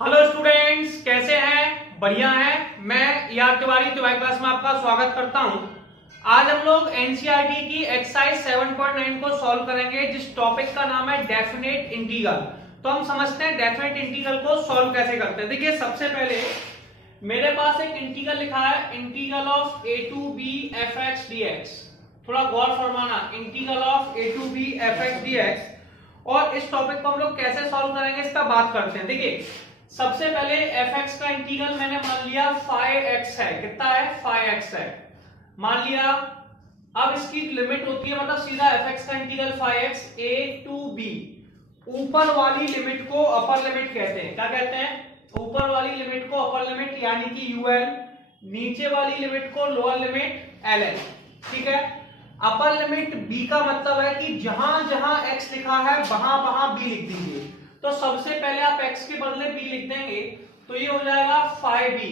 Hello students, कैसे हैं? बढ़िया हैं। मैं यार तिवारी क्लास में आपका स्वागत करता हूं। आज हम लोग एनसीईआरटी की एक्सरसाइज 7.9 को सॉल्व करेंगे, जिस टॉपिक का नाम है डेफिनेट इंटीग्रल। तो हम समझते हैं डेफिनेट इंटीग्रल को सॉल्व कैसे करते हैं। देखिए, सबसे पहले मेरे पास एक इंटीग्रल लिखा है, integral of a to b fx dx। थोड़ा गौर फरमाना, integral of a to b fx dx। और इस टॉपिक को हम लोग कैसे सॉल्व करेंगे इसका बात करते हैं। देखिए, सबसे पहले fx का इंटीग्रल मैंने मान लिया phi x है। कितना है? phi x है, मान लिया। अब इसकी लिमिट होती है, मतलब सीधा fx का integral phi x a to b। ऊपर वाली लिमिट को अपर लिमिट कहते हैं। क्या कहते हैं? ऊपर वाली लिमिट को अपर लिमिट यानी कि ul, नीचे वाली लिमिट को लोअर लिमिट ln। ठीक है। अपर लिमिट b का मतलब है कि जहां जहां x लिखा है वहां वहां b लिख दीजिए। तो सबसे पहले आप x के बदले b लिख देंगे तो ये हो जाएगा phi b।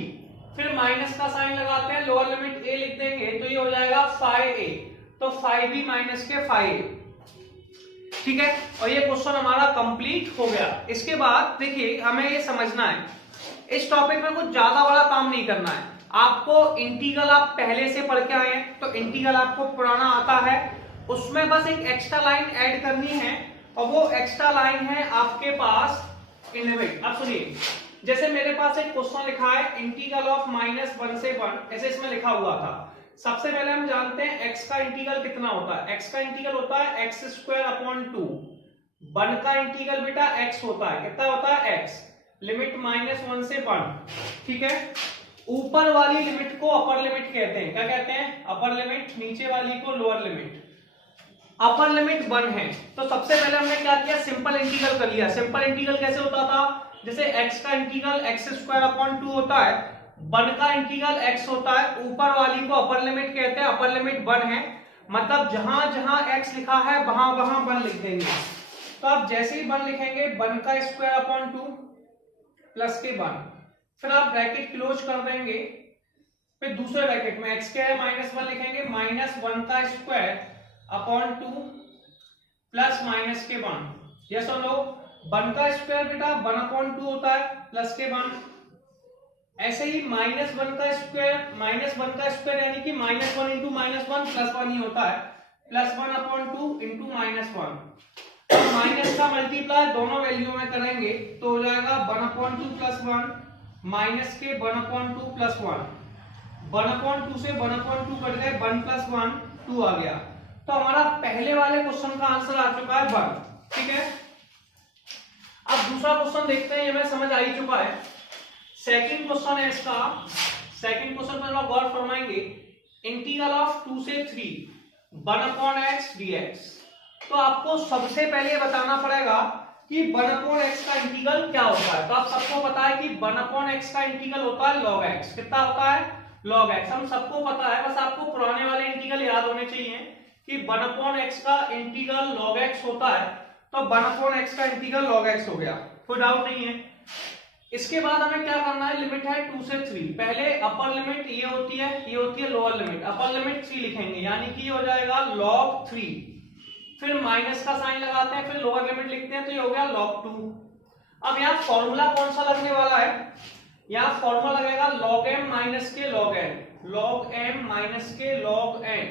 फिर माइनस का साइन लगाते हैं, लोअर लिमिट a लिख देंगे तो ये हो जाएगा phi a। तो phi b माइनस के phi a। ठीक है, और ये क्वेश्चन हमारा कंप्लीट हो गया। इसके बाद देखिए, हमें ये समझना है, इस टॉपिक में कुछ ज्यादा बड़ा काम नहीं करना है। आपको इंटीग्रल आप पहले से पढ़ के आए हैं, तो इंटीग्रल आपको पुराना आता है, उसमें बस एक एक्स्ट्रा लाइन ऐड करनी है, और वो एक्स्ट्रा लाइन है आपके पास इन लिमिट। अब सुनिए, जैसे मेरे पास एक क्वेश्चन लिखा है, इंटीग्रल ऑफ -1 से 1, ऐसे इसमें लिखा हुआ था। सबसे पहले हम जानते हैं x का इंटीग्रल कितना होता है। x का इंटीग्रल होता है x² 2। 1 का इंटीग्रल बेटा x होता है। कितना होता है? x। लिमिट -1 से 1। ठीक है। ऊपर वाली लिमिट को अपर लिमिट कहते हैं। क्या कहते हैं? Upper limit. नीचे वाली को लोअर लिमिट। अपर लिमिट 1 है, तो सबसे पहले हमने क्या किया, सिंपल इंटीग्रल कर लिया। सिंपल इंटीग्रल कैसे होता था? जैसे x का इंटीग्रल x² 2 होता है, 1 का इंटीग्रल x होता है, ऊपर वाली को अपर लिमिट कहते हैं। अपर लिमिट 1 है, मतलब जहां जहां x लिखा है वहां वहां 1 लिख देंगे। तो आप जैसे ही 1 लिखेंगे, 1 का स्क्वायर 2 प्लस के 1, फिर आप ब्रैकेट क्लोज कर देंगे। फिर दूसरे ब्रैकेट में x के -1 लिखेंगे, -1 का स्क्वायर 2 प्लस माइनस के 1। यस और नो? 1 का स्क्वायर बेटा 1/2 होता है, प्लस के 1। ऐसे ही -1 का स्क्वायर यानी कि -1 इंटू -1 प्लस 1 ही होता है, प्लस 1/2 इंटू -1। माइनस का मल्टीप्लाई दोनों वैल्यू में करेंगे तो हो जाएगा 1/2 प्लस 1 माइनस के 1/2 प्लस 1। 1/2 से 1/2 कट गए, 1 प्लस 1 2 आ गया। तो हमारा पहले वाले क्वेश्चन का आंसर आ चुका है 1। ठीक है। अब दूसरा क्वेश्चन देखते हैं, ये हमें समझ आ ही चुका है। सेकंड क्वेश्चन है इसका। सेकंड क्वेश्चन पर लोग गौर फरमाएंगे, इंटीग्रल ऑफ 2 से 3 1/x dx। तो आपको सबसे पहले बताना पड़ेगा कि 1/x का इंटीग्रल क्या होता है। तो आप सबको पता है कि 1/x का इंटीग्रल होता है log x। कितना होता है? log x। हम सबको पता है, बस आपको पुराने वाले इंटीग्रल याद होने चाहिए कि 1/x का इंटीग्रल log x होता है। तो 1/x का इंटीग्रल log x हो गया, कोई डाउट नहीं है। इसके बाद हमें क्या करना है, लिमिट है 2 से 3। पहले अपर लिमिट ये होती है लोअर लिमिट। अपर लिमिट 3 लिखेंगे यानी कि ये हो जाएगा log 3। फिर माइनस का साइन लगाते हैं, फिर लोअर लिमिट लिखते हैं तो ये हो गया log 2। अब यहाँ फॉर्मूला कौन सा लगने वाला है? यहाँ फॉर्मूला लगेगा log m माइनस के log n। log m minus के log n,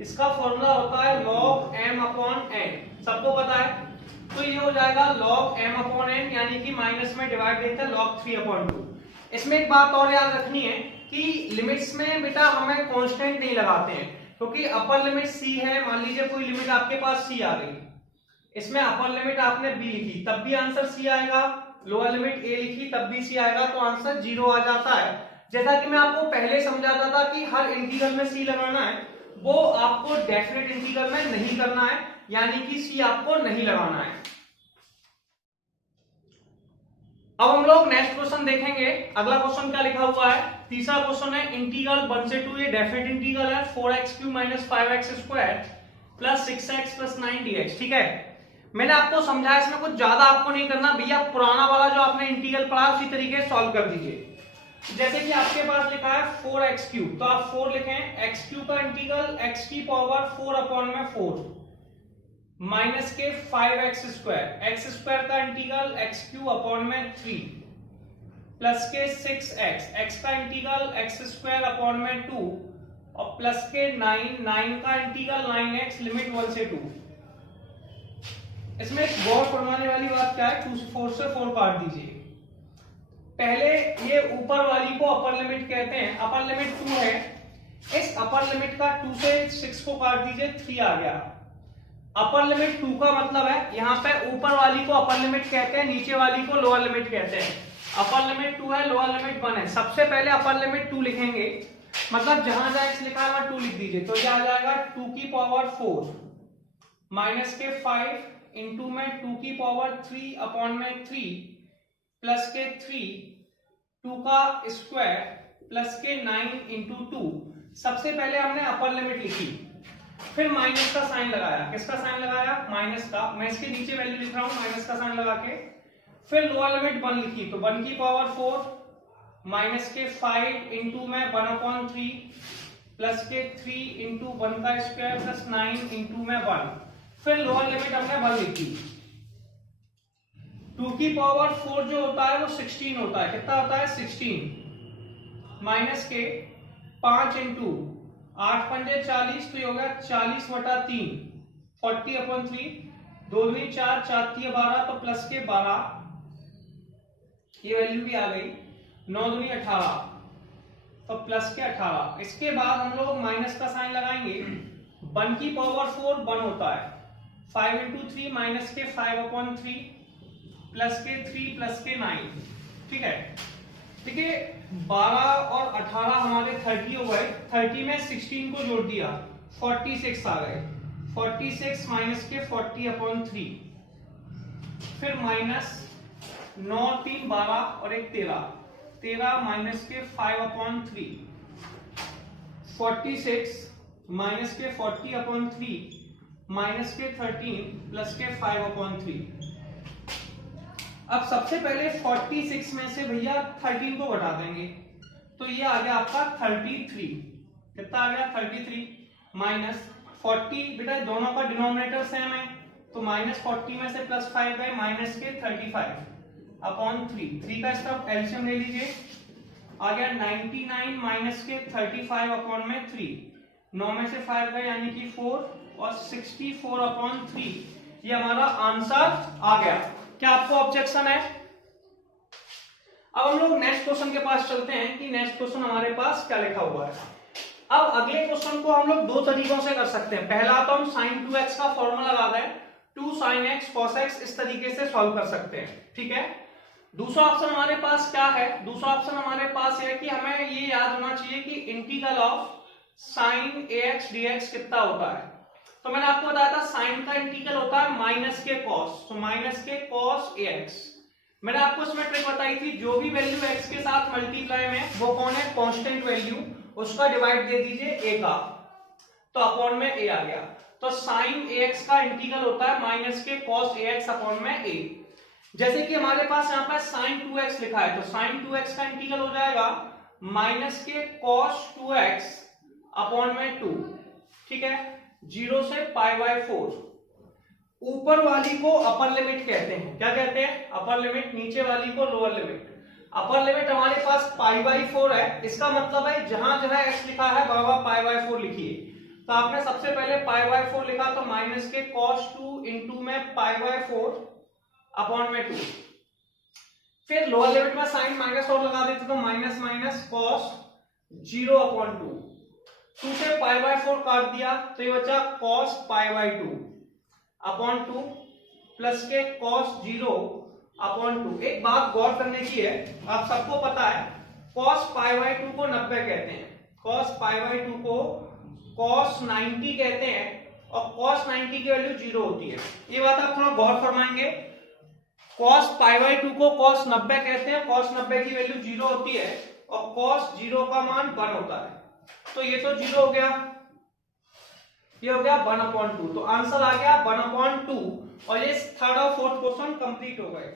इसका फॉर्मूला होता है log m अपॉन n। सबको पता है। तो ये हो जाएगा log m अपॉन n, यानी कि माइनस में डिवाइड देते हैं log 3/2। इसमें एक बात और याद रखनी है कि लिमिट्स में बेटा हमें कांस्टेंट नहीं लगाते हैं, क्योंकि अपर लिमिट c है। मान लीजिए कोई लिमिट आपके पास c आ गई, इसमें अपर लिमिट आपने b लिखी तब भी आंसर c आएगा, लोअर लिमिट a लिखी तब भी c आएगा, तो आंसर 0 आ जाता है। जैसा कि मैं आपको पहले समझाता था कि हर इंटीग्रल में c लगाना है, वो आपको डेफिनेट इंटीग्रल में नहीं करना है, यानी कि c आपको नहीं लगाना है। अब हम लोग नेक्स्ट क्वेश्चन देखेंगे। अगला क्वेश्चन क्या लिखा हुआ है? तीसरा क्वेश्चन है, इंटीग्रल 1 से 2, ये डेफिनेट इंटीग्रल है, 4x³ - 5x² plus 6x plus 9 dx। ठीक है, मैंने आपको समझाया, इसमें कुछ ज्यादा आपको नहीं करना भैया। पुराना वाला जो आपने इंटीग्रल पढ़ा उसी तरीके से सॉल्व कर दीजिए। जैसे कि आपके पास लिखा है 4x³, तो आप 4 लिखें। x³ का इंटीग्रल x की पावर 4/4 माइनस के 5x² x² का इंटीग्रल x³ अपॉन में 3 प्लस के 6x, x का इंटीग्रल x स्क्वायर अपॉन में 2 और प्लस के 9 का इंटीग्रल 9x लिमिट 1 से 2। इसमें एक गौर फरमाने वाली बात क्या है, 2 से 4 से 4 काट दीजिए। पहले ये ऊपर वाली को अपर लिमिट कहते हैं, अपर लिमिट 2 है, इस अपर लिमिट का 2 से 6 को काट दीजिए, 3 आ गया। अपर लिमिट 2 का मतलब है यहाँ पे ऊपर वाली को अपर लिमिट कहते हैं, नीचे वाली को लोअर लिमिट कहते हैं। अपर लिमिट 2 है, लोअर लिमिट 1 है। सबसे पहले अपर लिमिट 2 लिखेंगे, मतलब जहां जहां x लिखा है वहां 2 लिख दीजिए, तो ये आ जाएगा 2 की पावर 4 माइनस के 5 इंटू में 2 की पावर 3 अपॉन में 3 प्लस के 3 2 का स्क्वायर प्लस के 9 इंटू 2। सबसे पहले हमने अपर लिमिट लिखी, फिर माइनस का साइन लगाया। किसका साइन लगाया? माइनस का। मैं इसके नीचे वैल्यू लिख रहा हूं माइनस का साइन लगा के। फिर लोअर लिमिट 1 लिखी, तो 1 की पावर 4 माइनस के 5 इंटू में 1/3 प्लस के 3 इंटू 1 का स्क्वायर प्लस 9 इंटू में 1। फिर लोअर लिमिट हमने 1 लिखी। 2 की पावर 4 जो होता है वो 16 होता है। कितना होता है? 16 माइनस के 5 इंटू 8 पंजे 40, तो ये हो गया 40/3 40/3 2 दूनी 4 4 3 12, तो प्लस के 12 ये वैल्यू भी आ गई। 9 दूनी 18, तो प्लस के 18। इसके बाद हम लोग माइनस का साइन लगाएंगे। 1 की पावर 4 1 होता है, 5 इंटू 3 माइनस के 5/3 प्लस के 3 प्लस के 9। ठीक है, ठीक है। 12 और 18 हमारे 30 हो गए, 30 में 16 को जोड़ दिया 46 आ गए। 46 माइनस के 40/3, फिर माइनस 9 3 12 और एक 13 माइनस के 5/3 46 माइनस के 40/3 माइनस के 13 प्लस के 5/3। अब सबसे पहले 46 में से भैया 13 को घटा देंगे, तो ये आ गया आपका 33। कितना आ गया? 33 माइनस 40, बेटा दोनों का डिनोमिनेटर सेम है, तो माइनस 40 में से प्लस 5 गए, माइनस के 35/3। 3 का स्टफ एलसीएम ले लीजिए, आ गया 99 माइनस के 35/3। 9 में से 5 गए यानी कि 4 और 64/3। ये हमारा आंसर आ गया। क्या आपको ऑब्जेक्शन है? अब हम लोग नेक्स्ट क्वेश्चन के पास चलते हैं कि नेक्स्ट क्वेश्चन हमारे पास क्या लिखा हुआ है। अब अगले क्वेश्चन को हम लोग 2 तरीकों से कर सकते हैं। पहला तो हम sin 2x का फॉर्मूला लगा दें, 2 sin x cos x, इस तरीके से सॉल्व कर सकते हैं। ठीक है। दूसरा ऑप्शन हमारे पास क्या है? दूसरा ऑप्शन हमारे पास है कि हमें ये याद होना चाहिए कि integral of sin ax dx कितना होता है। तो मैंने आपको बताया था साइन का इंटीग्रल होता है माइनस के cos, तो माइनस के cos ax। मैंने आपको इसमें ट्रिक बताई थी, जो भी वैल्यू x के साथ मल्टीप्लाई में वो कौन है? कांस्टेंट वैल्यू, उसका डिवाइड दे दीजिए a का, तो अपॉन में a आ गया। तो sin ax का इंटीग्रल होता है माइनस के cos ax अपॉन में a। जैसे कि हमारे पास यहाँ पर sin 2x लिखा है, तो sin 2x का इंटीग्रल हो जाएगा माइनस के cos 2x अपॉन में 2। ठीक है, 0 से π/4। ऊपर वाली को अपर लिमिट कहते हैं। क्या कहते हैं? Upper limit. नीचे वाली को लोअर लिमिट। अपर लिमिट हमारे पास π/4 है, इसका मतलब है जहां जहां x लिखा है वहां π/4 लिखिए। तो आपने सबसे पहले π/4 लिखा, तो माइनस के cos 2 इंटू में π/4 अपॉन में 2। फिर लोअर लिमिट में साइन माइनस और लगा देते, तो माइनस माइनस cos 0/2। 2 से π/4 काट दिया, तो ये बचा cos π/2 अपॉन 2 प्लस के cos 0/2। एक बात गौर करने की है, आप सबको पता है cos π/2 को 90 कहते हैं, cos π/2 को cos 90 कहते हैं, और cos 90 की वैल्यू 0 होती है। ये बात आप थोड़ा गौर फरमाएंगे। cos π/2 को cos 90 कहते हैं, cos 90 की वैल्यू 0 होती है, और cos 0 का मान 1 होता है। तो ये तो 0 हो गया, ये हो गया 1/2। तो आंसर आ गया 1/2, और ये थर्ड और फोर्थ क्वेश्चन कंप्लीट हो गए।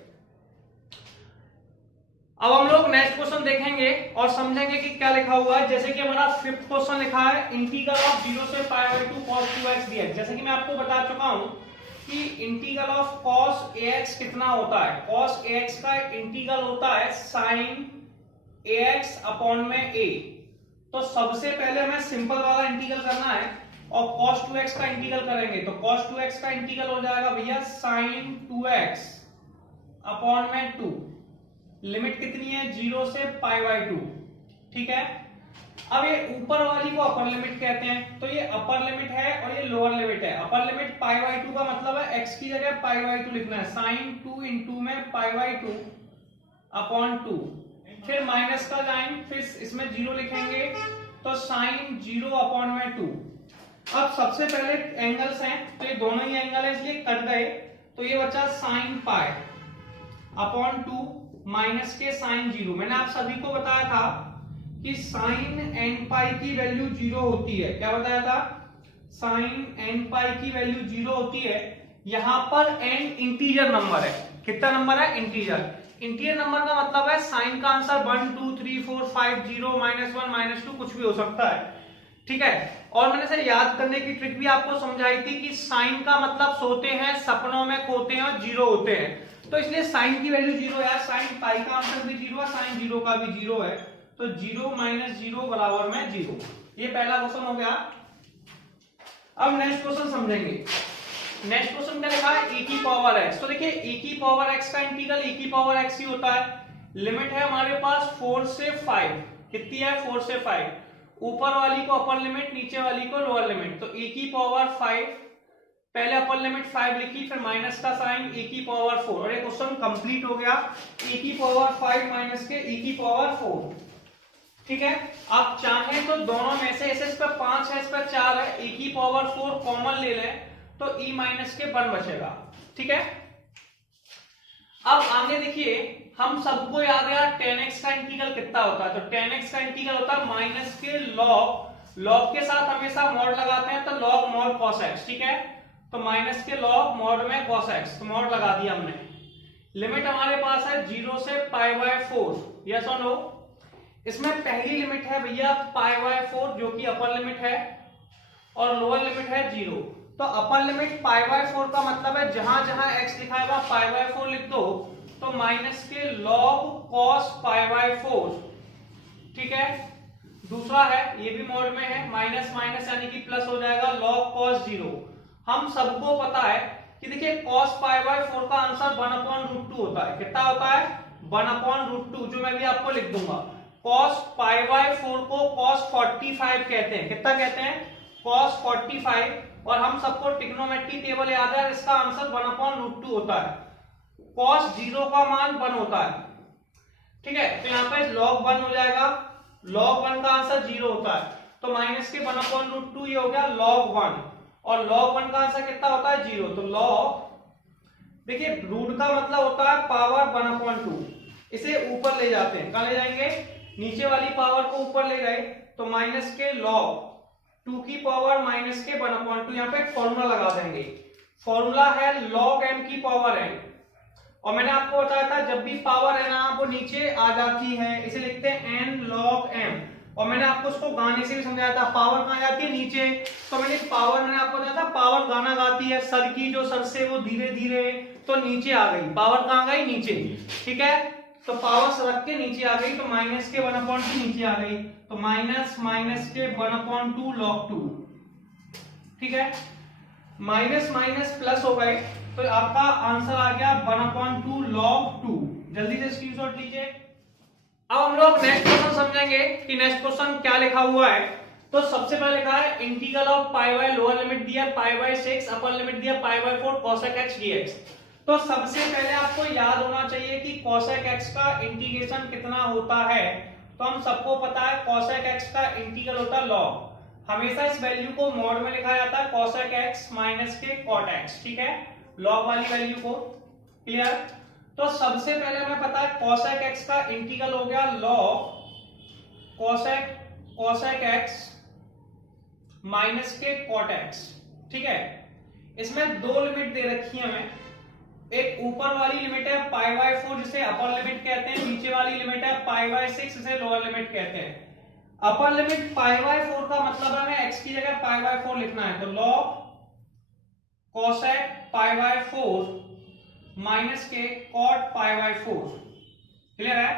अब हम लोग नेक्स्ट क्वेश्चन देखेंगे और समझेंगे कि क्या लिखा हुआ है। जैसे कि हमारा फिफ्थ क्वेश्चन लिखा है, इंटीग्रल ऑफ 0 से π/2 cos 2x dx। जैसे कि मैं आपको बता चुका हूं कि इंटीग्रल ऑफ cos ax कितना होता है। cos ax का इंटीग्रल होता है sin ax अपॉन में a। तो सबसे पहले हमें सिंपल वाला इंटीग्रल करना है और cos 2x का इंटीग्रल करेंगे। तो cos 2x का इंटीग्रल हो जाएगा भैया sin 2x अपॉन में 2। लिमिट कितनी है 0 से π/2। ठीक है, अब ये ऊपर वाली को अपर लिमिट कहते हैं। तो ये अपर लिमिट है और ये लोअर लिमिट है। अपर लिमिट π/2 का मतलब है x की जगह π/2 लिखना है। sin 2 इंटू में π/2 अपॉन 2, फिर माइनस का साइन, फिर इसमें 0 लिखेंगे तो sin 0 अपॉन में 2। अब सबसे पहले एंगल्स हैं तो ये दोनों ही एंगल है इसलिए कट गए। तो ये बचा sin π अपॉन 2 माइनस के sin 0। मैंने आप सभी को बताया था कि sin nπ की वैल्यू 0 होती है। क्या बताया था? sin nπ की वैल्यू 0 होती है। यहां पर n इंटीजर नंबर है। कितना नंबर है? इंटीजर। इंटीजर नंबर का मतलब है साइन का आंसर 1 2 3 4 5 0 -1 -2 कुछ भी हो सकता है। ठीक है, और मैंने सर याद करने की ट्रिक भी आपको समझाई थी कि साइन का मतलब सोते हैं, सपनों में खोते हैं और 0 होते हैं। तो इसलिए साइन की वैल्यू 0 है, साइन पाई का आंसर भी 0 है, साइन 0 का भी 0 है। तो 0 - 0 बराबर में 0। ये पहला क्वेश्चन हो गया। अब नेक्स्ट क्वेश्चन समझेंगे। नेक्स्ट क्वेश्चन क्या लिखा है? e की पावर x। तो देखिए e की पावर x का इंटीग्रल e की पावर x ही होता है। लिमिट है हमारे पास 4 से 5। कितनी है? 4 से 5। ऊपर वाली को अपर लिमिट, नीचे वाली को लोअर लिमिट। तो e की पावर 5, पहले अपर लिमिट 5 लिखी, फिर माइनस का साइन e की पावर 4 और ये क्वेश्चन कंप्लीट हो गया। e की पावर 5 माइनस के e की पावर 4। ठीक है, आप चाहें तो दोनों में से, इस पर 5 है, इस पर 4 है, e की पावर 4 कॉमन ले लें तो e माइनस के 1 बचेगा। ठीक है, अब आगे देखिए, हम सबको याद है 10x का इंटीग्रल कितना होता है। तो 10x का इंटीग्रल होता है माइनस के लॉग। लॉग के साथ हमेशा मॉड लगाते हैं तो लॉग मॉड cos x। ठीक है, तो माइनस के लॉग मॉड में cos x, तो मॉड लगा दिया हमने। लिमिट हमारे पास है 0 से π/4। यस और नो? इसमें पहली लिमिट है भैया π/4 जो कि अपर लिमिट है और लोअर लिमिट है 0। तो अपर लिमिट π/4 का मतलब है जहां जहां x लिखा है π/4 लिख दो। तो माइनस के log cos π/4। ठीक है, दूसरा है, ये भी मोड में है, माइनस माइनस यानी कि प्लस हो जाएगा log cos 0। हम सबको पता है कि देखिए cos π/4 का आंसर 1/√2 होता है। कितना होता है? 1/√2, जो मैं भी आपको लिख दूंगा। cos π/4 को cos 45 कहते हैं। कितना कहते हैं? cos 45। और हम सबको ट्रिग्नोमेट्री टेबल याद है, इसका आंसर 1/√2 होता है। cos 0 का मान 1 होता है। ठीक है, तो यहाँ पे log 1 हो जाएगा। log 1 का आंसर 0 होता है, तो माइनस के 1/√2 ये हो गया log 1। और log 1 का आंसर कितना होता है? 0। तो log, देखिए रूट का मतलब होता है पावर 1/2। इसे ऊपर ले जाते हैं, कहां ले जाएंगे? नीचे वाली पावर को ऊपर ले गए तो माइनस के log 2 की पावर माइनस के 1/2। यहाँ पे फॉर्मूला लगा देंगे। फॉर्मूला है log m की पावर n। और मैंने आपको बताया था जब भी पावर है ना वो नीचे आ जाती है, इसे लिखते हैं n log m। और मैंने आपको उसको गाने से भी समझाया था, पावर कहाँ जाती है? नीचे। तो मैंने आपको बताया था पावर गाना गाती है, सर की जो सर से वो धीरे धीरे तो नीचे आ गई। पावर कहाँ गई? नीचे। ठीक है, तो पावर सरक के नीचे आ गई, तो माइनस के 1/2 नीचे आ गई, तो माइनस माइनस के 1/2 log 2। ठीक है, माइनस माइनस प्लस हो गए, तो आपका आंसर आ गया 1/2 log 2। जल्दी से स्क्रीनशॉट लीजिए। अब हम लोग नेक्स्ट क्वेश्चन समझेंगे कि नेक्स्ट क्वेश्चन क्या लिखा हुआ है। तो सबसे पहले लिखा है इंटीग्रल ऑफ π/, लोअर लिमिट दिया π/6, अपर लिमिट दिया π/4 cosec x dx। तो सबसे पहले आपको याद होना चाहिए कि cosec x का इंटीग्रेशन कितना होता है। तो हम सबको पता है cosec x का इंटीग्रल होता है log। हमेशा इस वैल्यू को मॉड में लिखा जाता है cosec x माइनस के cot x। ठीक है, log वाली वैल्यू को। क्लियर? तो सबसे पहले हमें पता है cosec x का इंटीग्रल हो गया log cosec x माइनस के cot x। ठीक है, इसमें दो लिमिट दे रखी है हमें। एक ऊपर वाली लिमिट है π/4 जिसे अपर लिमिट कहते हैं, नीचे वाली लिमिट है π/6 जिसे लोअर लिमिट कहते हैं। अपर लिमिट π/4 का मतलब है हमें x की जगह π/4 लिखना है, तो log cosec pi by 4 minus के कॉट पाई बाय 4। क्लियर है?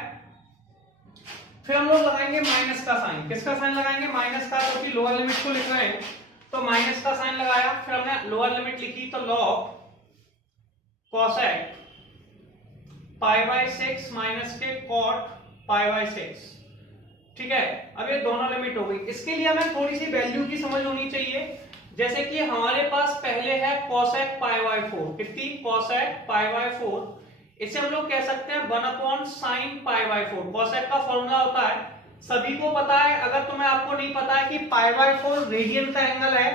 फिर हम लोग लगाएंगे माइनस का साइन। किसका साइन लगाएंगे? माइनस का, क्योंकि लोअर लिमिट को लिख रहे हैं तो माइनस का साइन लगाया। फिर हमने लोअर लिमिट लिखी तो log cosec pi by 6 minus के कॉट पाई बाय 6। ठीक है, अब ये दोनों लिमिट हो गई। इसके लिए हमें थोड़ी सी वैल्यू की समझ होनी चाहिए। जैसे कि हमारे पास पहले है कोसेक पाई बाय 4। कितनी? Cosec pi by 4। इसे हम लोग कह सकते हैं 1 upon sine pi by 4। Cosec का फॉर्मूला होता है, सभी को पता है। अगर तुम्हें आपको नहीं पता है कि पाई बाय 4 रेडियन का एंगल है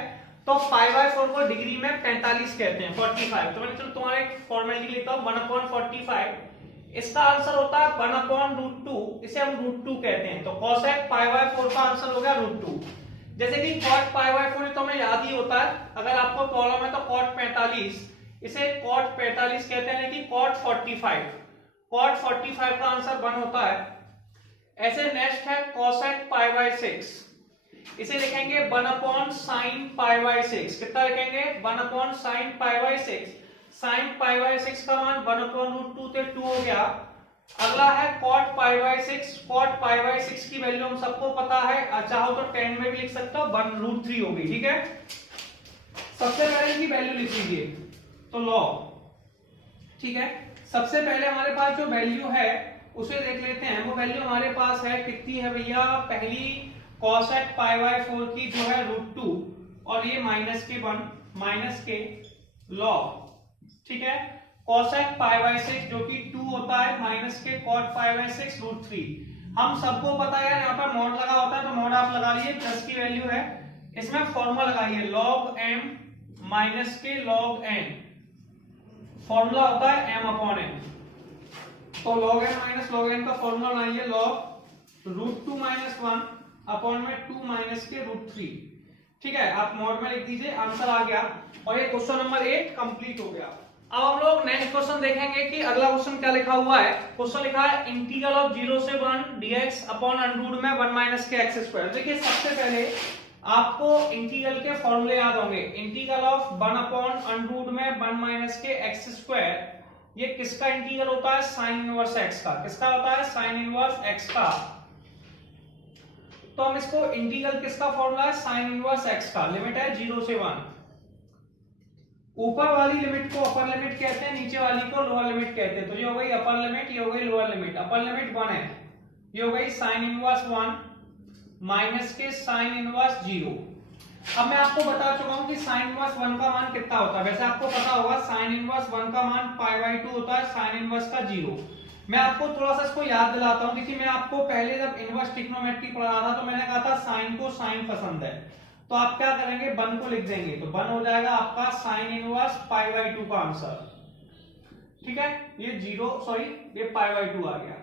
तो पाई बाय 4 को डिग्री में 45 कहते हैं, 45। तो मैंने चलो तुम्हारे फॉर्मेलिटी लिखता हूं 1 अपॉन 45। इसका आंसर होता है 1 अपॉन रूट 2। इसे हम रूट 2 कहते हैं। तो कोसेक पाई बाय 4 का आंसर हो गया रूट 2। जैसे कि कॉट पाई बाय 4 तो हमें याद ही होता है, अगर आपको प्रॉब्लम है तो कॉट 45, इसे कॉट 45 कहते हैं, कि कॉट 45। कॉट 45 का आंसर 1 होता है। ऐसे नेक्स्ट है कोसेक पाई बाय 6। इसे लिखेंगे 1 अपॉन साइन पाई बाय 6। कितना लिखेंगे? 1 upon sine pi by 6। Sine pi by 6 का मान 1 अपॉन रूट 2 से 2 हो गया। अगला है cot pi by 6। Cot pi by 6 की वैल्यू हम सबको पता है, चाहो तो 10 में भी लिख सकते हो, 1 रूट 3 होगी। ठीक है, सबसे पहले इनकी वैल्यू लिख लीजिए तो log। ठीक है, सबसे पहले हमारे पास जो वैल्यू है उसे देख लेते हैं। वो वैल्यू हमारे पास है, कितनी है भैया? पहली कोसेक पाई बाय 4 की जो है रूट 2 और ये माइनस के 1 माइनस के log। ठीक है, कोसेक पाई बाय 6 जो कि 2 होता है माइनस के कॉट पाई बाय 6 रूट 3। हम सबको पता है यहाँ पर मॉड लगा होता है तो मॉड आप लगा लिए, प्लस की वैल्यू है, इसमें फॉर्मूला लगाइए log m माइनस के log n। फॉर्मूला होता है m अपॉन n। तो log m minus log n का फॉर्मूला बनाइए log रूट 2 माइनस 1 अपॉन में 2 माइनस के रूट 3। ठीक है, आप मोड में लिख दीजिए, आंसर आ गया और ये क्वेश्चन नंबर 8 कंप्लीट हो गया। अब हम लोग नेक्स्ट क्वेश्चन देखेंगे कि अगला क्वेश्चन क्या लिखा हुआ है। क्वेश्चन लिखा है इंटीग्रल ऑफ 0 से 1 dx अपॉन अंडर रूट में 1 माइनस के एक्स स्क्वायर। देखिए सबसे पहले आपको इंटीग्रल के फॉर्मूले याद होंगे। Integral of 1 upon under root में 1 माइनस के एक्स स्क्वायर, ये किसका इंटीग्रल होता है? साइन इनवर्स एक्स का। किसका होता है? साइन इनवर्स एक्स का। तो हम इसको इंटीग्रल, किसका फॉर्मूला है? साइन इनवर्स एक्स का। लिमिट है 0 से 1। ऊपर वाली लिमिट को अपर लिमिट कहते हैं, नीचे वाली को लोअर लिमिट कहते हैं। तो ये हो गई अपर लिमिट, ये हो गई लोअर लिमिट। अपर लिमिट 1 है, ये हो गई साइन इनवर्स 1 माइनस के साइन इनवर्स 0। अब मैं आपको बता चुका हूं कि साइन इनवर्स 1 का मान कितना होता है। वैसे आपको पता होगा साइन इनवर्स 1 का मान पाई बाय 2 होता है, साइन इनवर्स का 0। मैं आपको थोड़ा सा इसको याद दिलाता हूं। देखिए मैं आपको पहले जब इनवर्स ट्रिग्नोमेट्री पढ़ा रहा था तो मैंने कहा था साइन को साइन पसंद है, तो आप क्या करेंगे? 1 को लिख देंगे, तो 1 हो जाएगा आपका साइन इनवर्स पाई बाय 2 का आंसर। ठीक है, ये 0 सॉरी ये पाई बाय 2 आ गया।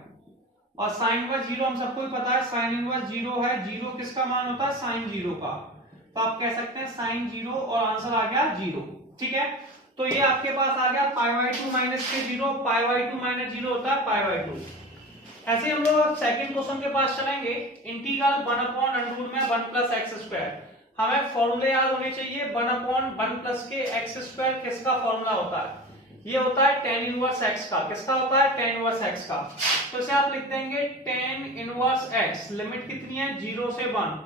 और साइन इनवर्स 0 हम सबको ही पता है, साइन इनवर्स 0 है। 0 किसका मान होता है? साइन 0 का। तो आप कह सकते हैं साइन 0 और आंसर आ गया 0। ठीक है, तो ये आपके पास आ गया पाई बाय 2 माइनस के 0। पाई बाय 2 माइनस 0 होता है पाई बाय 2। ऐसे हम लोग सेकंड क्वेश्चन के पास चलेंगे। इंटीग्रल 1 अपॉन अंडर रूट में 1 प्लस एक्स स्क्वायर। हमें फॉर्मूले याद होने चाहिए। 1 अपॉन 1 प्लस के एक्स स्क्वायर किसका फॉर्मूला होता है? ये होता है tan इनवर्स x का। किसका होता है? tan इनवर्स x का। तो इसे आप लिख देंगे tan इनवर्स x। लिमिट कितनी है? 0 से 1।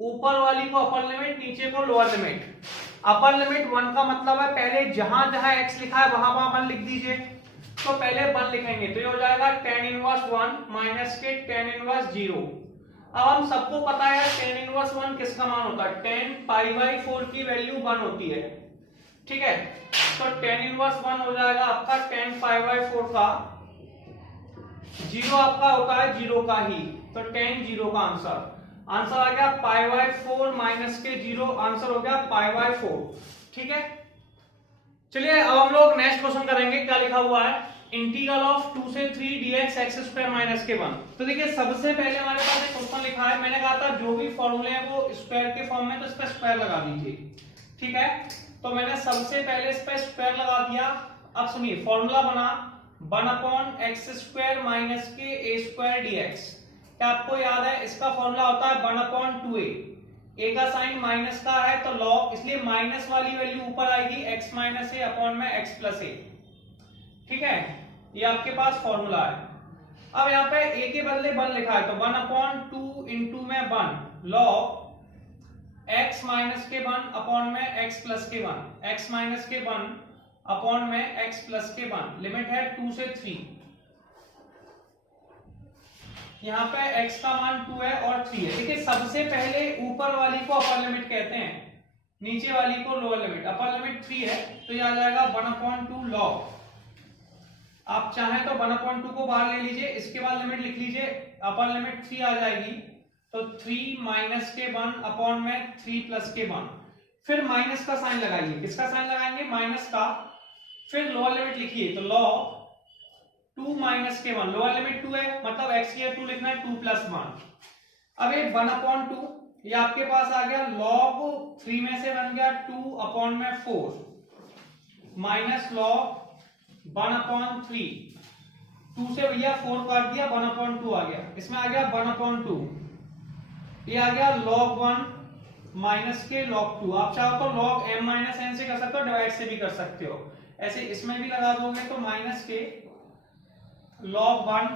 ऊपर वाली को अपर लिमिट, नीचे को लोअर लिमिट। अपर लिमिट 1 का मतलब है पहले जहां जहां x लिखा है वहां वहां 1 लिख दीजिए। तो पहले 1 लिखेंगे तो ये हो जाएगा tan इनवर्स 1 माइनस के tan इनवर्स 0। अब हम सबको पता है tan इनवर्स 1 किसका मान होता है? tan पाई बाय 4 की वैल्यू 1 होती है। ठीक है, तो tan इनवर्स 1 हो जाएगा आपका tan पाई बाय 4 का। 0 आपका होता है 0 का ही, तो tan 0 का आंसर आ गया पाई बाय 4 माइनस के 0। आंसर हो गया पाई बाय 4। ठीक है, चलिए अब हम लोग नेक्स्ट क्वेश्चन करेंगे। क्या लिखा हुआ है? इंटीग्रल ऑफ 2 से 3 dx एक्स स्क्वायर माइनस के 1। तो देखिए सबसे पहले हमारे पास एक क्वेश्चन लिखा है। मैंने कहा था जो भी फॉर्मूले हैं वो स्क्वायर के फॉर्म में, तो इसका स्क्वायर लगा दीजिए। ठीक है, तो मैंने सबसे पहले इस पर स्क्वायर लगा दिया। अब सुनिए फॉर्मूला बना 1 अपॉन एक्स स्क्वायर माइनस के a स्क्वायर dx। क्या आपको याद है? इसका फॉर्मूला होता है 1 अपॉन 2a। ए का साइन माइनस का है तो लॉग, इसलिए माइनस वाली वैल्यू ऊपर आएगी x माइनस ए अपॉन में x प्लस ए। ठीक है, ये आपके पास फॉर्मूला है। अब यहाँ पे a के बदले 1 लिखा है तो 1/2 इंटू में 1 लॉग x माइनस के 1 अपॉन में x प्लस के 1, x माइनस के 1 अपॉन में x प्लस के 1, लिमिट है 2 से 3। यहाँ पे x का मान 2 है और 3 है। देखिए सबसे पहले ऊपर वाली को अपर लिमिट कहते हैं, नीचे वाली को लोअर लिमिट। अपर लिमिट 3 है तो ये आ जाएगा 1/2 लॉग, आप चाहें तो 1/2 को बाहर ले लीजिए, इसके बाद लिमिट लिख लीजिए, अपर लिमिट 3 आ जाएगी तो 3 माइनस के 1 अपॉन में 3 प्लस के 1, फिर माइनस का साइन लगाइए। किसका साइन लगाएंगे? माइनस का। फिर लोअर लिमिट लिखिए तो लॉग 2 माइनस के 1, लोअर लिमिट 2 है मतलब x की 2 लिखना है 2 प्लस 1। अब ये 1/2 ये आपके पास आ गया, लॉग 3 में से बन गया 2 अपॉन में 4 माइनस लॉग 1/3, 2 से भैया 4 काट दिया 1/2 आ गया, इसमें आ गया 1/2, ये आ गया log 1 माइनस के log 2। आप चाहो तो log m माइनस n से कर सकते हो, डिवाइड से भी कर सकते हो, ऐसे इसमें भी लगा दोगे तो माइनस के log 1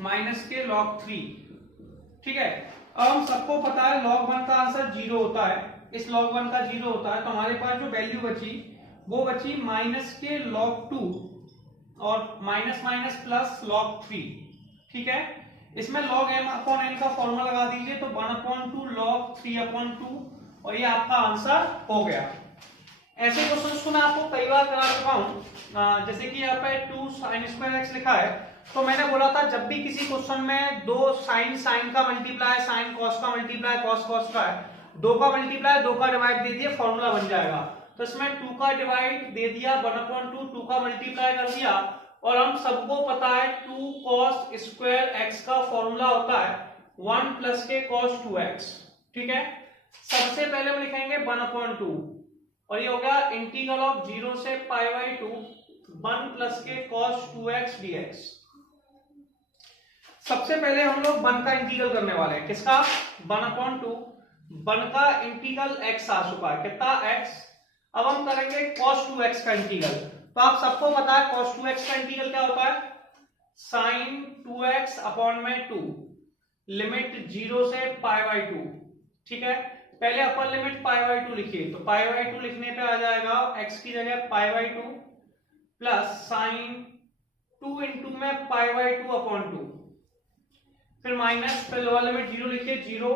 माइनस के log 3। ठीक है, अब हम सबको पता है log 1 का आंसर 0 होता है, इस log 1 का 0 होता है तो हमारे पास जो वैल्यू बची वो बची माइनस के log 2 और माइनस माइनस प्लस log 3। ठीक है, इसमें log m अपॉन n का फॉर्मूला लगा दीजिए तो 1/2 log 3/2 और ये आपका आंसर हो गया। ऐसे क्वेश्चंस को मैं आपको कई बार करा चुका हूं, जैसे कि यहाँ पे 2 sin स्क्वायर x लिखा है तो मैंने बोला था जब भी किसी क्वेश्चन में 2 साइन का मल्टीप्लाई साइन कॉस का मल्टीप्लाई कॉस का है, 2 का मल्टीप्लाई 2 का डिवाइड दे दिए फॉर्मूला बन जाएगा। तो इसमें 2 का डिवाइड दे दिया 1/2, 2 का मल्टीप्लाई कर दिया और हम सबको पता है 2 cos स्क्वायर x का फॉर्मूला होता है 1 प्लस के cos 2x। ठीक है, सबसे पहले हम लिखेंगे 1/2 और ये हो गया इंटीग्रल ऑफ 0 से π/2 1 प्लस के cos 2x dx। सबसे पहले हम लोग 1 का इंटीग्रल करने वाले हैं, किसका? 1/2, 1 का इंटीग्रल x आ चुका है, कितना? x। अब हम करेंगे cos 2x का इंटीग्रल, तो आप सबको पता है cos 2x का इंटीग्रल क्या होता है? sin 2x अपॉन में 2, लिमिट 0 से π/2। ठीक है, पहले अपर लिमिट π/2 लिखिए तो π/2 लिखने पे आ जाएगा x की जगह π/2 प्लस sin 2 इंटू में π/2 अपॉन 2, फिर माइनस, फिर लोअर लिमिट 0 लिखिए 0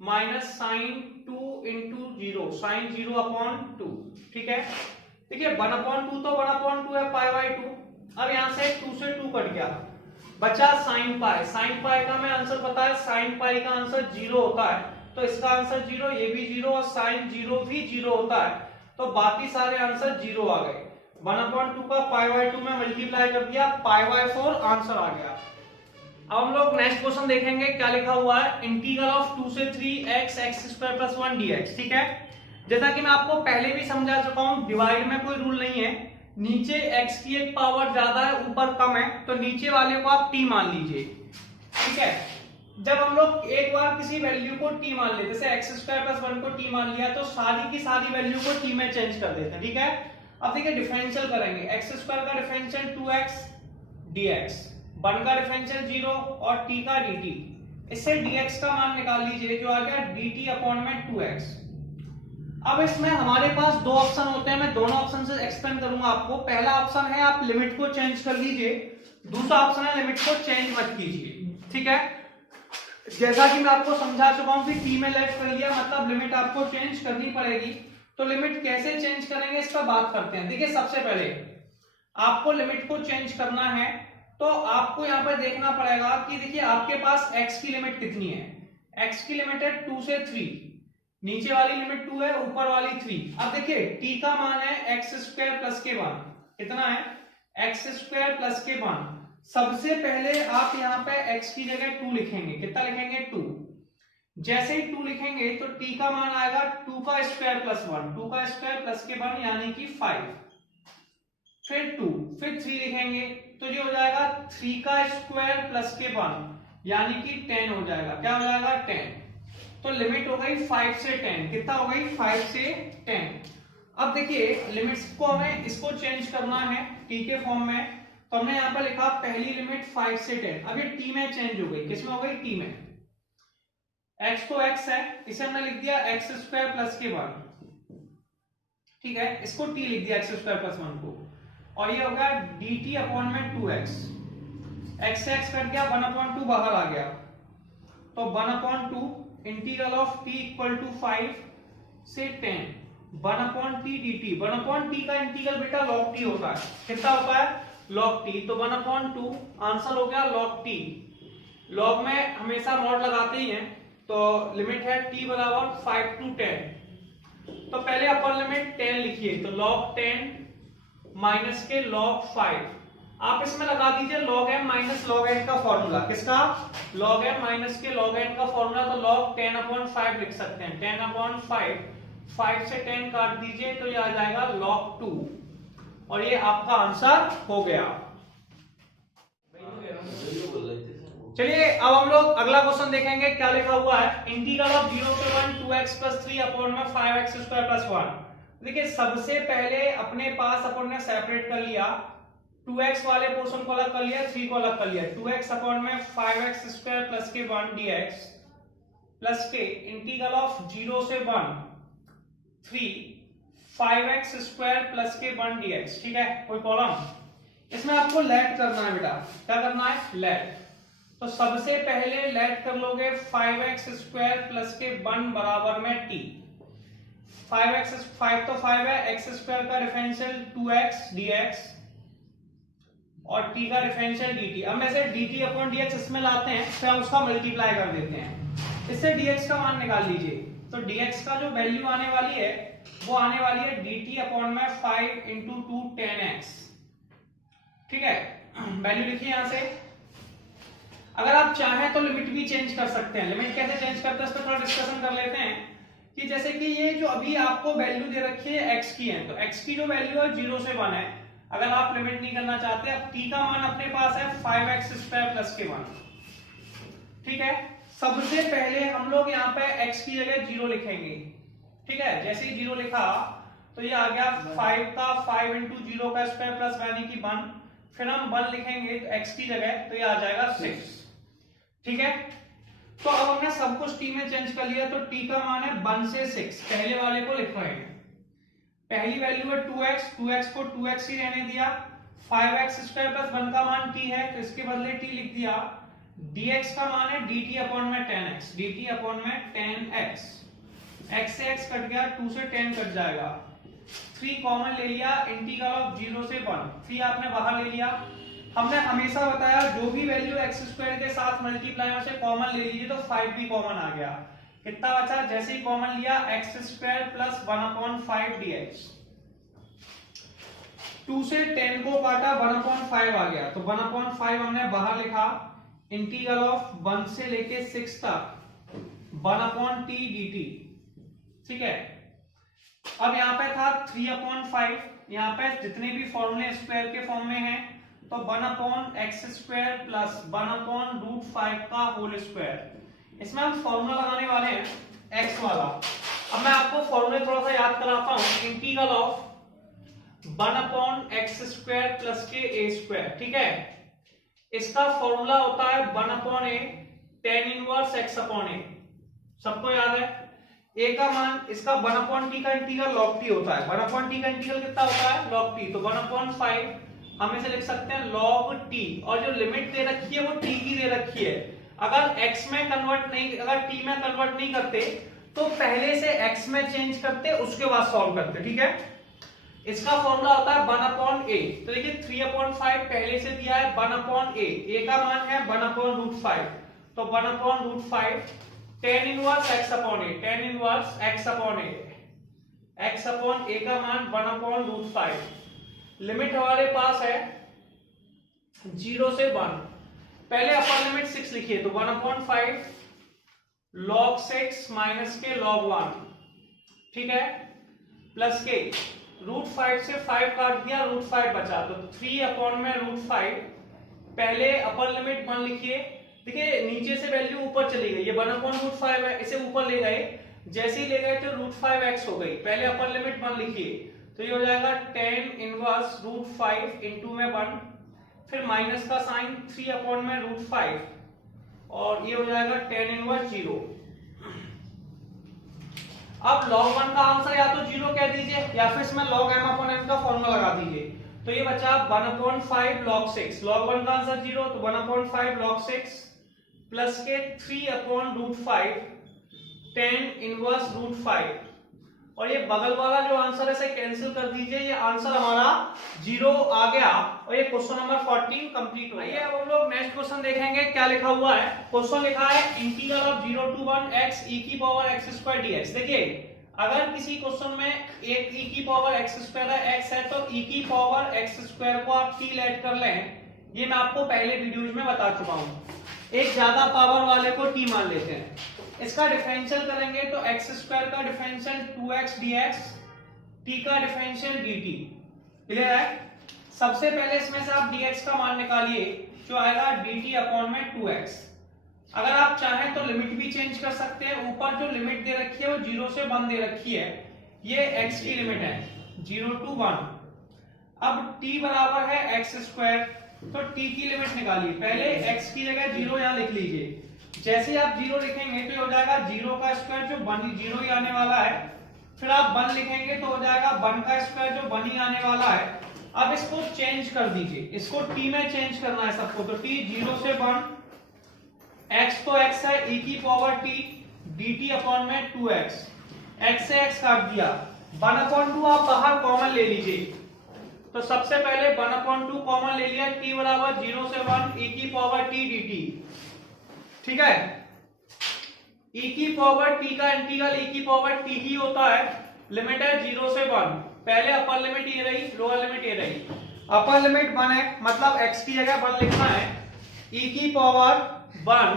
minus sin 2 into 0 sin 0 upon 2। ठीक है, देखिए 1/2 तो 1/2 है π/2, अब यहां से 2 से 2 कट गया, बचा sin पाई। sin पाई का मैं आंसर पता है, sin पाई का आंसर 0 होता है तो इसका आंसर 0, ये भी 0 और sin 0 भी 0 होता है तो बाकी सारे आंसर 0 आ गए। 1/2 का π/2 में मल्टीप्लाई कर दिया, π/4 आंसर आ गया। अब हम लोग नेक्स्ट क्वेश्चन देखेंगे, क्या लिखा हुआ है? इंटीग्रल ऑफ 2 से 3 x² + 1 dx। ठीक है, जैसा कि मैं आपको पहले भी समझा चुका हूं, डिवाइड में कोई रूल नहीं है, नीचे x की एक पावर ज्यादा है ऊपर कम है तो नीचे वाले को आप t मान लीजिए। ठीक है, जब हम लोग एक बार किसी वैल्यू को t मान लेते, जैसे x² + 1 को t मान लिया तो सारी की सारी वैल्यू को t में चेंज कर देते हैं। ठीक है, अब देखिए डिफरेंशियल करेंगे, x² का डिफरेंशियल 2x dx, 1 का डिफरेंशियल 0 और t का dt, इससे dx का मान निकाल लीजिए जो आ गया dt अपॉन में 2x। अब इसमें हमारे पास दो ऑप्शन होते हैं, मैं दोनों ऑप्शन से एक्सप्लेन करूंगा आपको। पहला ऑप्शन है आप लिमिट को चेंज कर लीजिए, दूसरा ऑप्शन है लिमिट को चेंज मत कीजिए। ठीक है, जैसा कि मैं आपको समझा चुका हूं कि t में लेट कर लिया मतलब लिमिट आपको चेंज करनी पड़ेगी, तो लिमिट कैसे चेंज करेंगे इस पर बात करते हैं। देखिए सबसे पहले आपको लिमिट को चेंज करना है तो आपको यहाँ पर देखना पड़ेगा कि देखिए आपके पास x की लिमिट कितनी है, x की लिमिट है 2 से 3, नीचे वाली लिमिट 2 है ऊपर वाली 3। अब देखिए t का मान है x² + के 1, कितना है? x² + के 1। सबसे पहले आप यहाँ पे x की जगह 2 लिखेंगे, कितना लिखेंगे? 2। जैसे ही 2 लिखेंगे तो t का मान आएगा 2 का स्क्वायर + 1, 2 का स्क्वायर + के 1 यानी कि 5, फिर 2, फिर 3 लिखेंगे तो ये हो जाएगा 3 का स्क्वायर + के 1 यानी कि 10 हो जाएगा। क्या हो जाएगा? 10। तो लिमिट हो गई 5 से 10, कितना हो गई 5 से 10। अब देखिए लिमिट्स को हमें इसको चेंज करना है t के फॉर्म में, तो हमने यहाँ पर लिखा पहली लिमिट 5 से 10, अब ये t में चेंज हो गई, किसमें हो गई t में। x तो x है, इसे हमने लिख दिया x स्क्वायर प्लस के 1, ठीक है, इसको t लिख दिया x स्क्वायर प्लस 1 को, और ये हो गया dt अपॉन में 2x, x से x कट गया 1/2 बाहर आ गया, तो 1/2 integral of t equal to 5 से 10 1/t dt। 1/t का इंटीग्रल बेटा log t होता है, कितना होता है log t, तो 1/2 आंसर हो गया log t। log में हमेशा मॉड लगाते ही हैं, तो लिमिट है t बराबर 5 to 10, तो पहले अपर लिमिट 10 लिखिए, तो log 10 माइनस के log 5, आप इसमें लगा दीजिए log m minus log n का फॉर्मूला, किसका log m माइनस के log n का फॉर्मूला, तो log 10/5 लिख सकते हैं, 10/5, 5 से 10 काट दीजिए तो ये आ जाएगा log 2, और ये आपका आंसर हो गया। चलिए अब हम लोग अगला क्वेश्चन देखेंगे, क्या लिखा हुआ है, इंटीग्रल ऑफ 0 से 1 2x प्लस 3 अपॉन में 5x स्क्वायर प्लस 1। देखिए सबसे पहले अपने पास अपन ने सेपरेट कर लिया, 2x वाले पोर्शन को अलग कर लिया, 3 को अलग कर लिया, 2x अपॉन में 5x स्क्वायर प्लस के 1 dx प्लस के इंटीग्रल ऑफ 0 से 1 3 5x स्क्वायर प्लस के 1 dx, ठीक है, कोई प्रॉब्लम। इसमें आपको लेट करना है बेटा, क्या करना है लेट, तो सबसे पहले लेट कर लोगे 5x स्क्वायर प्लस के 1 बराबर में t, 5 तो 5 है, x स्क्वायर का डिफरेंशियल 2x dx और t का डिफरेंशियल dt। अब मैं से dt अपॉन dx इसमें लाते हैं, फिर हम उसका मल्टीप्लाई कर देते हैं, इससे dx का मान निकाल लीजिए, तो dx का जो वैल्यू आने वाली है वो आने वाली है dt अपॉन में 5 इंटू 2 10x, ठीक है, वैल्यू लिखिए यहां से। अगर आप चाहें तो लिमिट भी चेंज कर सकते हैं, लिमिट कैसे चेंज करते हैं इस पर थोड़ा डिस्कशन कर लेते हैं, कि जैसे कि ये जो अभी आपको वैल्यू दे रखी है x की है, तो x की जो वैल्यू है 0 से 1 है, अगर आप लिमिट नहीं करना चाहते, अब t का मान अपने पास है 5x स्क्वायर प्लस के 1, ठीक है, सबसे पहले हम लोग यहाँ पे x की जगह 0 लिखेंगे, ठीक है, जैसे ही 0 लिखा तो ये आ गया 5 का 5 इंटू 0 का स्क्वायर प्लस यानी कि 1, फिर हम 1 लिखेंगे तो x की जगह, तो ये आ जाएगा 6, ठीक है। तो अब हमने सब कुछ t में चेंज कर लिया, तो t का मान है 1 से 6, पहले वाले को लिख रहे हैं, पहली वैल्यू है 2x को 2x ही रहने दिया, 5x स्क्वायर प्लस 1 का मान t है, तो इसके बदले t लिख दिया, dx का मान है dt अपॉन में 10x, dt अपॉन में 10x, x से x कट गया, 2 से 10 कट जाएगा, 3 कॉमन ले लिया, इंटीग्रल ऑफ 0 से 1, 3 आपने बाहर ले लिया। हमने हमेशा बताया जो भी वैल्यू x स्क्वायर के साथ मल्टीप्लाई में से कॉमन ले लीजिए, तो 5 भी कॉमन आ गया, कितना बचा, जैसे ही कॉमन लिया x स्क्वायर प्लस 1/5 dx, 2 से 10 को काटा 1/5 आ गया, तो 1/5 हमने बाहर लिखा, इंटीग्रल ऑफ 1 से लेके 6 तक 1/t dt, ठीक है। अब यहाँ पे था 3/5, यहाँ पे जितने भी फॉर्मूले स्क्वायर के फॉर्म में हैं, तो 1/x स्क्वायर प्लस 1/√5 का होल स्क्वायर, इसमें हम फॉर्मूला लगाने वाले हैं x वाला। अब मैं आपको फॉर्मूले थोड़ा सा याद कराता हूं, integral of 1/x square plus के a स्क्वायर, ठीक है, इसका फॉर्मूला होता है 1/a tan inverse x upon a, सबको याद है। a का मान, इसका 1/t का इंटीग्रल log t होता है, 1/t का इंटीग्रल कितना होता है log t, तो 1/5 हम इसे लिख सकते हैं log t, और जो लिमिट दे रखी है वो t की दे रखी है, अगर x में कन्वर्ट नहीं, अगर t में कन्वर्ट नहीं करते तो पहले से x में चेंज करते, उसके बाद सॉल्व करते, ठीक है। इसका फॉर्मूला होता है 1/a, तो देखिए 3/5 पहले से दिया है, 1/a, a का मान है 1/√5, तो 1/√5 tan inverse x upon a, tan inverse x upon a, x upon a का मान 1/√5, लिमिट हमारे पास है 0 से 1, पहले अपर लिमिट 6 लिखिए, तो 1/5 log 6 माइनस के log 1, ठीक है, प्लस के √5 से 5 काट दिया, √5 बचा, तो 3 अपॉन में √5, पहले अपर लिमिट 1 लिखिए, देखिए नीचे से वैल्यू ऊपर चली गई, ये 1/√5 है, इसे ऊपर ले गए, जैसे ही ले गए तो √5x हो गई। पहले अपर लिमिट 1 लिखिए, तो ये हो जाएगा tan इनवर्स √5 इंटू में 1, फिर माइनस का साइन 3/√5 और ये हो जाएगा tan इनवर्स 0। अब log 1 का आंसर या तो 0 कह दीजिए या फिर इसमें log m/n का फॉर्मूला लगा दीजिए। तो ये बचा 1/5 log 6, log 1 का आंसर 0, तो 1/5 log 6 प्लस के 3/√5 tan इनवर्स √5, और ये बगल वाला जो आंसर है इसे कैंसिल कर दीजिए, ये आंसर हमारा 0 आ गया और ये क्वेश्चन नंबर 14 कंप्लीट हो गया। अब हम लोग नेक्स्ट क्वेश्चन देखेंगे क्या लिखा हुआ है। क्वेश्चन लिखा है integral of 0 to 1 x e की पावर x² dx। देखिए अगर किसी क्वेश्चन में एक e की पावर x² है, x है, तो e की पावर x² को आप t लेट कर लें, ये मैं आपको पहले वीडियोज में बता चुका हूं। एक ज्यादा पावर वाले को t मान लेते हैं, इसका डिफरेंशियल करेंगे तो x² का डिफरेंशियल 2x dx, t का डिफरेंशियल dt। क्लियर है? सबसे पहले इसमें से आप dx का मान निकालिए, जो आएगा dt/2x। अगर आप चाहें तो लिमिट भी चेंज कर सकते हैं, ऊपर जो लिमिट दे रखी है वो 0 से 1 दे रखी है, ये x की लिमिट है 0 to 1। अब t बराबर है x², तो t की लिमिट निकालिए, पहले x की जगह 0 यहां लिख लीजिए, जैसे ही आप 0 लिखेंगे तो हो जाएगा 0 का स्क्वायर जो 0 ही आने वाला है, फिर आप 1 लिखेंगे तो हो जाएगा 1 का स्क्वायर जो 1 ही आने वाला है। अब इसको चेंज कर दीजिए, इसको t में चेंज करना है सबको, तो t 0 से 1, x तो x है e की पावर t dt/2x, x से x काट दिया, 1/2 आप बाहर कॉमन ले लीजिए, तो सबसे पहले 1/2 कॉमन ले लिया, t बराबर 0 से 1 e की पावर t dt। ठीक है, e की पावर t का इंटीग्रल e की पावर t ही होता है, लिमिट है 0 से 1, पहले अपर लिमिट ये रही, लोअर लिमिट ये रही। अपर लिमिट 1 है, मतलब x की जगह 1 लिखना है, e की पावर 1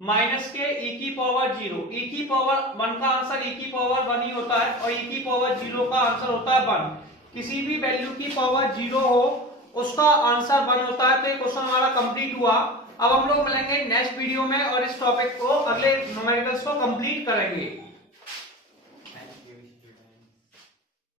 माइनस के e की पावर 0, e की पावर 1 का आंसर e की पावर 1 ही होता है और e की पावर 0 का आंसर होता है 1। किसी भी वैल्यू की पावर 0 हो उसका आंसर 1 होता है। तो ये क्वेश्चन हमारा कंप्लीट हुआ। अब हम लोग मिलेंगे नेक्स्ट वीडियो में और इस टॉपिक को, अगले न्यूमेरिकल्स को कंप्लीट करेंगे।